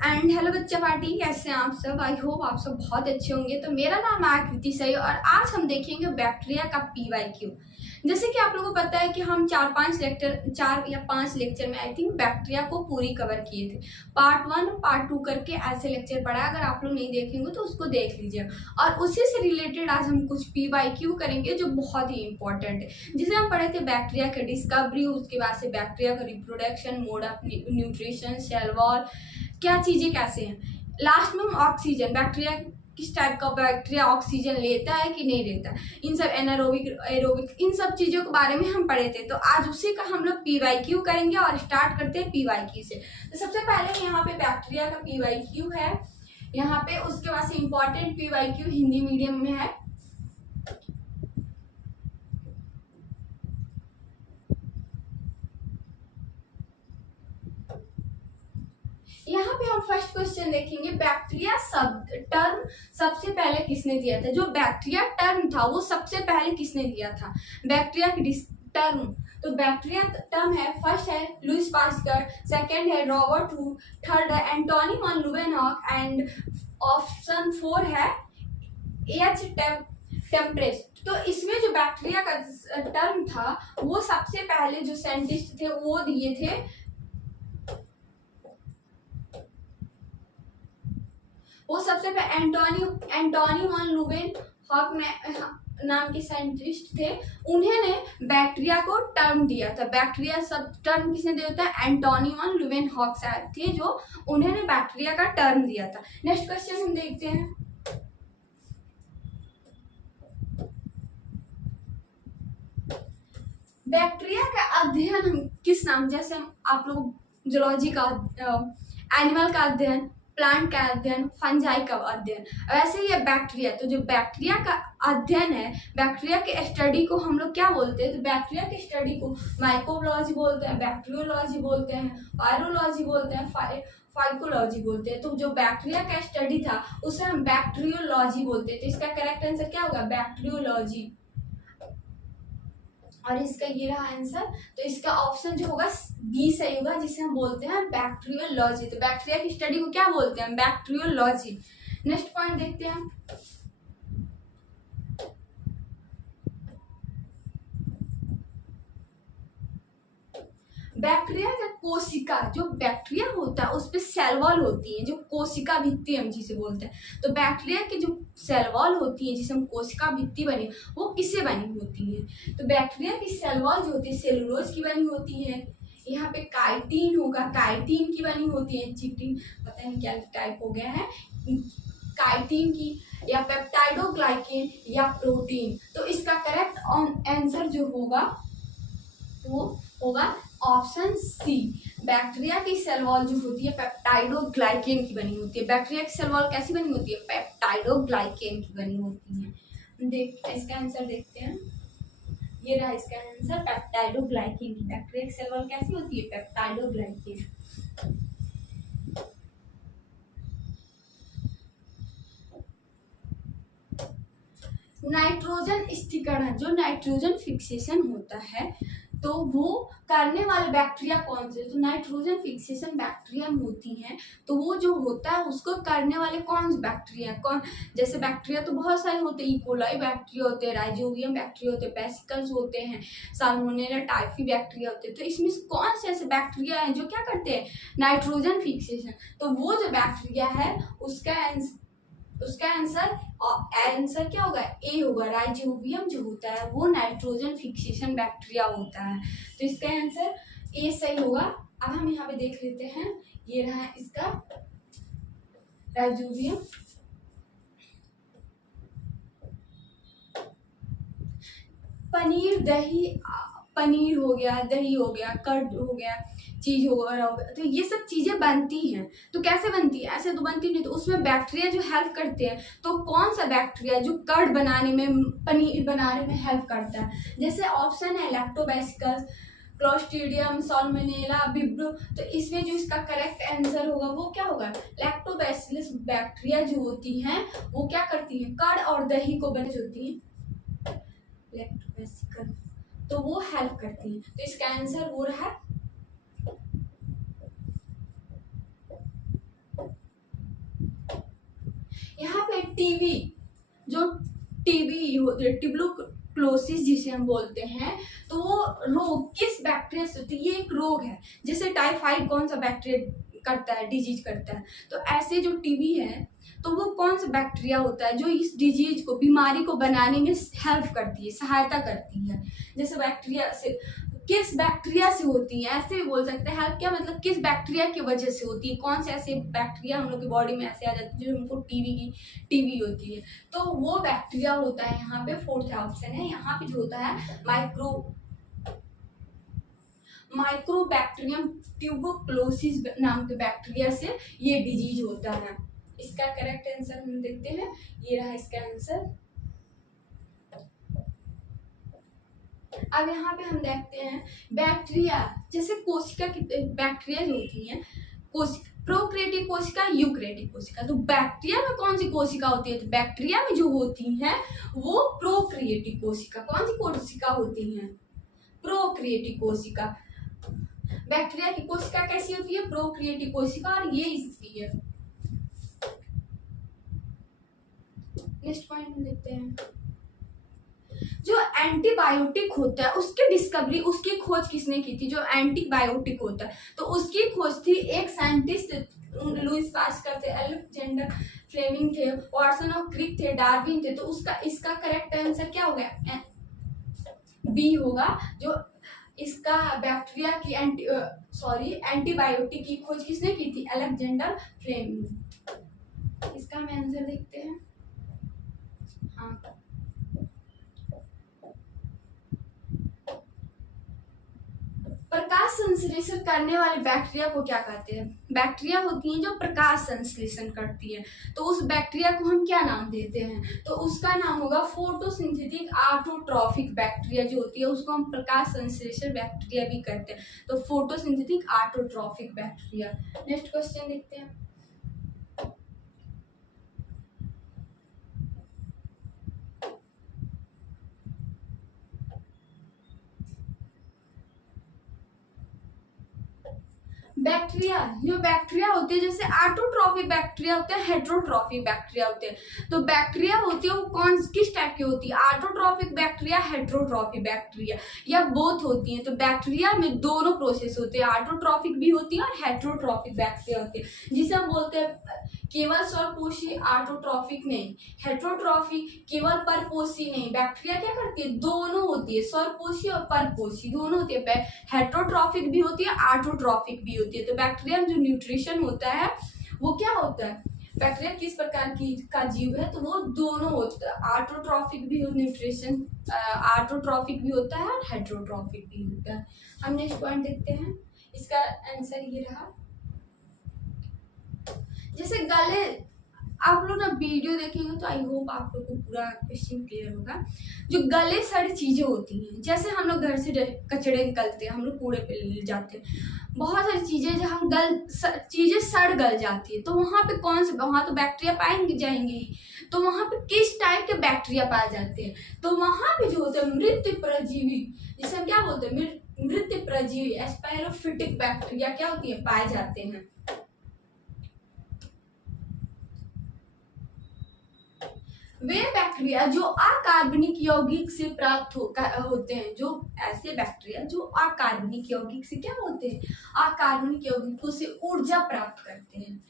And hello बच्चा party, कैसे हैं आप सब। आई होप आप सब बहुत अच्छे होंगे। तो मेरा नाम है आकृति सही और आज हम देखेंगे बैक्टीरिया का पीवाईक्यू। जैसे कि आप लोगों को पता है कि हम 4 या 5 लेक्चर में आई थिंक बैक्टीरिया को पूरी कवर किए थे। पार्ट 1 पार्ट 2 करके ऐसे लेक्चर पढ़ा, अगर आप लोग नहीं देखेंगे तो उसको देख लीजिए। और उसी से रिलेटेड आज हम कुछ पीवाईक्यू करेंगे जो बहुत ही इंपॉर्टेंट है। जिसे हम पढ़े थे बैक्टीरिया की डिस्कवरी, उसके बाद से बैक्टीरिया का reproduction, mode of nutrition, cell wall, क्या चीजें कैसे हैं। लास्ट में हम ऑक्सीजन, बैक्टीरिया किस टाइप का बैक्टीरिया ऑक्सीजन लेता है कि नहीं लेता, इन सब एनारोबिक एरोबिक इन सब चीजों के बारे में हम पढ़े थे। तो आज उसी का हम लोग पीवाईक्यू करेंगे और स्टार्ट करते हैं पीवाईक्यू से। तो सबसे पहले यहाँ पे बैक्टीरिया का पीवाईक्यू है यहाँ पे, उसके बाद से इंपॉर्टेंट पीवाईक्यू हिंदी मीडियम में है। यहाँ पे हम फर्स्ट क्वेश्चन देखेंगे, बैक्टीरिया शब्द टर्म सबसे पहले किसने दिया था। जो बैक्टीरिया टर्म था वो सबसे पहले किसने दिया था, बैक्टीरिया की टर्म। तो बैक्टीरिया टर्म है, फर्स्ट है लुईस पास्कर, सेकंड है रॉबर्ट हू, थर्ड है एंटोनी वन लुवेनहॉक एंड ऑप्शन 4 है एच टेम्परेस्ट। तो इसमें जो बैक्टीरिया का टर्म था वो सबसे पहले जो साइंटिस्ट थे वो दिए थे, वो सबसे पहले एंटोनी वन लुवेनहॉक नाम के साइंटिस्ट थे। उन्होंने बैक्टीरिया को टर्म दिया था। बैक्टीरिया सब टर्म किसने दिया था, एंटोनी वन लुवेनहॉक साहब थे जो उन्होंने बैक्टीरिया का टर्म दिया था। नेक्स्ट क्वेश्चन हम देखते हैं, बैक्टीरिया का अध्ययन हम किस नाम, जैसे हम आप लोग जूलॉजी का, एनिमल का अध्ययन, प्लांट का अध्ययन, फंजाई का अध्ययन, वैसे ही है बैक्टीरिया। तो जो बैक्टीरिया का अध्ययन है, बैक्टीरिया के स्टडी को हम लोग क्या बोलते हैं, तो बैक्टीरिया के स्टडी को माइक्रोबायोलॉजी बोलते हैं, बैक्टीरियोलॉजी बोलते हैं, वायरोलॉजी बोलते हैं, फाइकोलॉजी बोलते हैं। तो जो बैक्टीरिया का स्टडी था उसे हम बैक्टीरियोलॉजी बोलते हैं। तो इसका करेक्ट आंसर क्या होगा, बैक्टीरियोलॉजी। और इसका ये रहा आंसर। तो इसका ऑप्शन जो होगा बी सही होगा, जिसे हम बोलते हैं बैक्टीरियोलॉजी। तो बैक्टीरिया की स्टडी को क्या बोलते हैं, बैक्टीरियोलॉजी। नेक्स्ट पॉइंट देखते हैं, बैक्टीरिया का कोशिका, जो बैक्टीरिया होता है उस पर सेल वॉल होती है, जो कोशिका भित्ति हम जिसे बोलते हैं। तो बैक्टीरिया की जो सेल वॉल होती है जिसे हम कोशिका भित्ति बनी, वो किससे बनी होती है। तो बैक्टीरिया की सेल वॉल जो होती है सेलुलोज की बनी होती है। यहाँ पे काइटिन होगा, काइटिन की बनी होती है, चिटिन पता नहीं क्या टाइप हो गया है, काइटिन की, या पेप्टाइडोग्लाइकेन या प्रोटीन। तो इसका करेक्ट आंसर जो होगा वो होगा ऑप्शन सी। बैक्टीरिया की सेल वॉल जो होती है पेप्टाइडोग्लाइकेन की बनी होती है। बैक्टीरिया की सेल वॉल कैसी बनी होती है, पेप्टाइडोग्लाइकेन की बनी होती है। इसका आंसर देखते हैं, ये रहा इसका आंसर, पेप्टाइडोग्लाइकेन की। बैक्टीरिया की सेल वॉल कैसी होती है, पेप्टाइडोग्लाइकेन। नाइट्रोजन स्थिरीकरण, जो नाइट्रोजन फिक्सेशन होता है तो वो करने वाले बैक्टीरिया कौन से, तो नाइट्रोजन फिक्सेशन बैक्टीरिया में होती हैं। तो वो जो होता है उसको करने वाले कौन से बैक्टीरिया, कौन, जैसे बैक्टीरिया तो बहुत सारे होते हैं, इकोलाई बैक्टीरिया होते हैं, राइजोबियम बैक्टीरिया होते हैं, पेसिकल्स होते हैं, साल्मोनेला टाइफी बैक्टीरिया होते हैं। तो इसमें कौन से ऐसे बैक्टीरिया हैं जो क्या करते हैं, नाइट्रोजन फिक्सेशन। तो वो जो बैक्टीरिया है उसका आंसर क्या होगा, ए होगा। राइजोबियम जो होता है वो नाइट्रोजन फिक्सेशन बैक्टीरिया होता है। तो इसका आंसर ए सही होगा। अब हम यहाँ पे देख लेते हैं, ये रहा इसका राइजोबियम। पनीर हो गया, दही हो गया, कर्ड हो गया, चीज हो गया, तो ये सब चीजें बनती हैं। तो कैसे बनती है, ऐसे तो बनती नहीं। तो उसमें बैक्टीरिया जो हेल्प करते हैं, तो कौन सा बैक्टीरिया जो कर्ड बनाने में, पनीर बनाने में हेल्प करता है, जैसे ऑप्शन है लैक्टोबैसिलस, क्लोस्ट्रीडियम, साल्मोनेला, विब्रो। तो इसमें जो इसका करेक्ट आंसर होगा वो क्या होगा, लैक्टोबैसिलस बैक्टीरिया जो होती हैं वो क्या करती हैं, कर्ड और दही को बना होती है लैक्टोबैसिलस, तो वो हेल्प करती है। तो इसका आंसर वो रहा टीबी, जो टीबी होती है, ट्यूबरक्लोसिस जिसे हम बोलते हैं, तो वो रोग किस बैक्टीरिया से होती है? ये एक रोग है। जैसे टाइफाइड कौन सा बैक्टीरिया करता है, डिजीज करता है, तो ऐसे जो टीबी है तो वो कौन सा बैक्टीरिया होता है जो इस डिजीज को, बीमारी को बनाने में हेल्प करती है, सहायता करती है। जैसे बैक्टीरिया से, किस बैक्टीरिया से होती है, ऐसे भी बोल सकते हैं। हेल्प क्या मतलब किस बैक्टीरिया की वजह से होती है, कौन से ऐसे बैक्टीरिया हम लोग की बॉडी में ऐसे आ जाते हैं जो हमको टीबी होती है, तो वो बैक्टीरिया होता है। यहाँ पे फोर्थ ऑप्शन है, यहाँ पे जो होता है माइक्रोबैक्टीरियम ट्यूबरक्लोसिस नाम के बैक्टीरिया से ये डिजीज होता है। इसका करेक्ट आंसर हम देखते हैं, ये रहा इसका आंसर। अब यहाँ पे हम देखते हैं बैक्टीरिया, जैसे कोशिका की बैक्टीरिया जो होती है, प्रोक्रिएटिव कोशिका, यूक्रिएटिव कोशिका। तो बैक्टीरिया में कौन सी कोशिका होती है? तो बैक्टीरिया में जो होती है वो प्रोक्रिएटिव कोशिका। कौन सी कोशिका होती है? प्रोक्रिएटिव कोशिका। बैक्टीरिया की कोशिका कैसी होती है? प्रोक्रिएटिव कोशिका, और ये इसकी है। नेक्स्ट पॉइंट देखते हैं, जो एंटीबायोटिक होता है उसकी डिस्कवरी, उसकी खोज किसने की थी? जो एंटीबायोटिक होता है तो उसकी खोज थी एक साइंटिस्ट, लुईस पास्कल थे, अलेक्जेंडर फ्लेमिंग थे, वाटसन और क्रिक थे, डार्विन थे। तो उसका इसका करेक्ट आंसर क्या हो गया? बी होगा। जो इसका बैक्टीरिया की एंटीबायोटिक की खोज किसने की थी? Alexander Fleming. इसका हम आंसर देखते हैं। हाँ, प्रकाश संश्लेषण करने वाले बैक्टीरिया को क्या कहते हैं? बैक्टीरिया होती हैं जो प्रकाश संश्लेषण करती है, तो उस बैक्टीरिया को हम क्या नाम देते हैं? तो उसका नाम होगा फोटोसिंथेटिक ऑटोट्रॉफिक बैक्टीरिया। जो होती है उसको हम प्रकाश संश्लेषण बैक्टीरिया भी कहते हैं, तो photosynthetic autotrophic bacteria. Next question देखते हैं, बैक्टीरिया, जो बैक्टीरिया होते हैं जैसे ऑटोट्रॉफिक बैक्टीरिया होते हैं, हेट्रोट्रॉफिक बैक्टीरिया होते हैं। तो बैक्टीरिया होती है वो कौन किस टाइप की होती है? ऑटोट्रॉफिक बैक्टीरिया, हेट्रोट्रॉफिक बैक्टीरिया, या बोथ होती हैं। तो बैक्टीरिया में दोनों प्रोसेस होते हैं, ऑटोट्रॉफिक भी होती है और हेट्रोट्रॉफिक बैक्टीरिया होती है, जिसे हम बोलते हैं केवल स्वरपोषी, ऑटोट्रॉफिक नहीं, हेट्रोट्रॉफिक केवल परपोषी नहीं। बैक्टीरिया क्या करती है? दोनों होती है, स्वरपोषी और परपोषी दोनों होती है। हेट्रोट्रॉफिक भी होती है, ऑटोट्रॉफिक भी होती है। तो बैक्टीरिया में जो न्यूट्रिशन होता है वो क्या होता है? बैक्टीरिया किस प्रकार की का जीव है? तो वो दोनों होता है, ऑटोट्रॉफिक भी न्यूट्रिशन, ऑटोट्रॉफिक भी होता है और हेट्रोट्रॉफिक भी होता है। हम नेक्स्ट पॉइंट देखते हैं, इसका आंसर ये रहा। जैसे गले, आप लोग ना वीडियो देखेंगे तो आई होप आप लोग को पूरा क्वेश्चन क्लियर होगा। जो गले सड़ी चीजें होती हैं, जैसे हम लोग घर से कचड़े निकलते हैं, हम लोग कूड़े पे ले जाते हैं, बहुत सारी चीजें जहाँ चीजें सड़ गल जाती है, तो वहाँ पे कौन से, वहाँ तो बैक्टीरिया पाएंगे जाएंगे ही, तो वहाँ पे किस टाइप के बैक्टीरिया पाए जाते हैं? तो वहाँ पे जो होते हैं मृत परजीवी, जिसे हम क्या बोलते हैं? मृत परजीवी, एस्पायरोफिटिक बैक्टीरिया क्या होती है? पाए जाते हैं। वे बैक्टीरिया जो अकार्बनिक यौगिक से प्राप्त होते हैं, जो ऐसे बैक्टीरिया जो अकार्बनिक यौगिक से क्या होते हैं? अकार्बनिक यौगिकों से ऊर्जा प्राप्त करते हैं,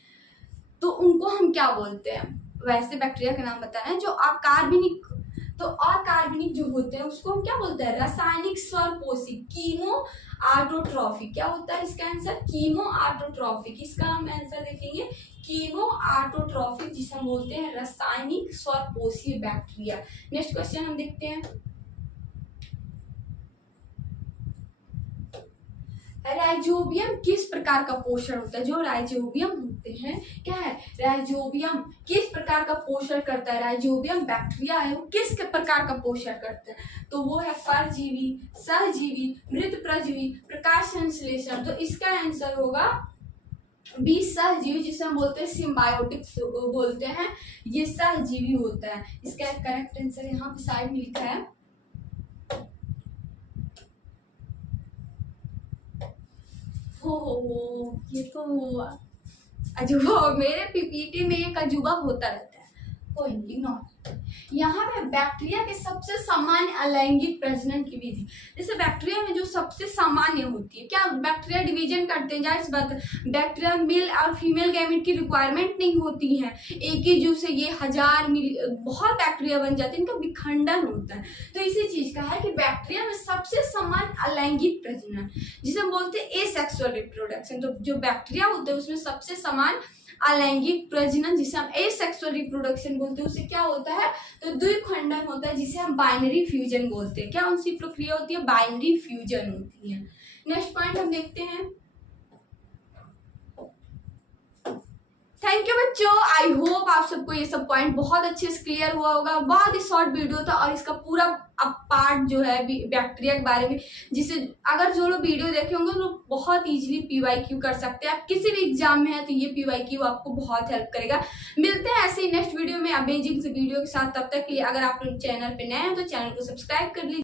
तो उनको हम क्या बोलते हैं? वैसे बैक्टीरिया का नाम बताना है जो अकार्बनिक, तो अकार्बनिक जो होते हैं उसको हम क्या बोलते हैं? रासायनिक स्वरपोषी, कीमो ऑटोट्रॉफिक। क्या होता है इसका आंसर? Chemo autotrophic. इसका हम आंसर देखेंगे कीमो ऑटोट्रॉफिक, जिसे हम बोलते हैं रासायनिक स्वरपोषी बैक्टीरिया। नेक्स्ट क्वेश्चन हम देखते हैं, राइजोबियम किस प्रकार का पोषण होता है? जो राइजोबियम होते हैं, क्या है? राइजोबियम किस प्रकार का पोषण करता है? राइजोबियम बैक्टीरिया है वो किस प्रकार का पोषण करता है? तो वो है परजीवी, सहजीवी, मृत परजीवी, प्रकाश संश्लेषण। तो इसका आंसर होगा बी, सहजीवी, जिसे हम बोलते हैं सिम्बायोटिक्स बोलते हैं, ये सहजीवी होता है। इसका करेक्ट आंसर यहाँ पे साइड में लिखा है। हो ये तो अजूबा, मेरे पीपीटी में एक अजूबा होता रहता है, कोई नहीं, इग्नोर। यहाँ पे बैक्टीरिया के सबसे सामान्य अलैंगिक प्रजनन की विधि, जैसे बैक्टीरिया में जो सबसे सामान्य होती है, क्या बैक्टीरिया डिवीजन करते हैं, जाहिर सी बात है बैक्टीरिया मेल और फीमेल गैमेट की रिक्वायरमेंट नहीं होती है, एक ही जूस से ये बहुत बैक्टीरिया बन जाते हैं, इनका विखंडन होता है। तो इसी चीज का है कि बैक्टीरिया में सबसे सामान्य अलैंगिक प्रजनन जिसे हम बोलते हैं एसेक्सुअल रिप्रोडक्शन, तो जो बैक्टीरिया होते हैं उसमें सबसे समान अलैंगिक प्रजनन जिसे हम एसेक्सुअल रिप्रोडक्शन बोलते हैं, उससे क्या होता है, तो द्विखंडन होता है जिसे हम बाइनरी फ्यूजन बोलते हैं। क्या उनकी प्रक्रिया होती है, बाइनरी फ्यूजन होती है। नेक्स्ट पॉइंट हम देखते हैं। थैंक यू बच्चों, आई होप आप सबको ये सब पॉइंट बहुत अच्छे से क्लियर हुआ होगा। बहुत ही शॉर्ट वीडियो था और इसका पूरा अब पार्ट जो है बैक्टीरिया के बारे में, जिसे अगर जो लोग वीडियो देखे होंगे वो लोग बहुत इजीली पीवाईक्यू कर सकते हैं। आप किसी भी एग्जाम में है तो ये पीवाईक्यू आपको बहुत हेल्प करेगा। मिलते हैं ऐसे ही नेक्स्ट वीडियो में अमेजिंग से वीडियो के साथ। तब तक के लिए अगर आप चैनल पे नए हैं तो चैनल को सब्सक्राइब कर लीजिए।